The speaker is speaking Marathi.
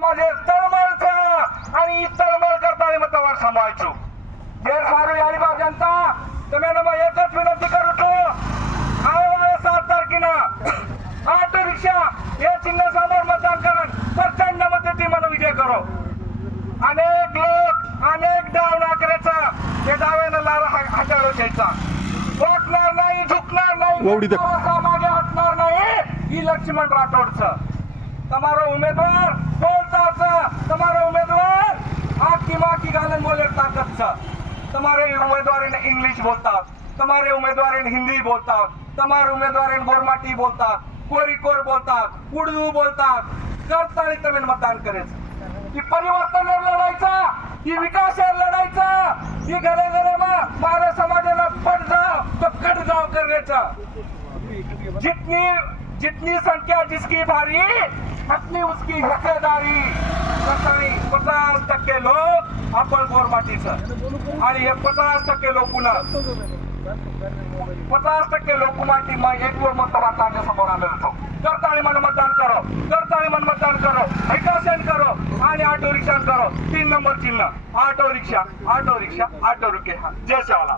समाज तळमळचं आणि तळमळ करताना मतवार सांभाळचो देर सारी यारी जनता तुम्ही मग एकच विनंती करू तो आवाळा 7 तारखेला ऑटो रिक्षा या चिन्ह समोर मतदान करून प्रचंड मदतीने विजय करो अनेक लोक अनेक डाव नाकऱ्याचा ते डाव्यानं लाल हाताळू द्यायचा वाकणार नाही झुकणार नाही मागे हटणार नाही ही लक्ष्मण राठोडचं તમારો ઉમેદવાર બોલતા છે તમારો ઉમેદવાર આખી માખી ગાલન બોલે તાકાત છે તમારે ઉમેદવારીને ઇંગ્લિશ બોલતા તમારે ઉમેદવારીને हिंदी बोलता તમારે ઉમેદવારીને ગોરમાટી बोलता कोरीकोर बोलता उर्दू बोलता करताळी तुम्ही मतदान करायचं की परिवर्तनावर लढायचा की विकासावर लढायचा की घरे घरे मारा समाजाला पट जाव तो कट जाव करण्याचा जितनी संख्या जिसकी भारी उतनी उसकी हिस्सेदारी 50% लोक आपण गोरमाटीचं आणि हे 50% लोक पुन्हा 50% लोक माटी एक मत माझ्या समोर आलेलो होतो करताळी मन मतदान करो करताळी मन मतदान करो विकासन करो आणि ऑटो रिक्षा करो 3 नंबर चिन्ह ऑटो रिक्षा ऑटो रुके जय शिवाला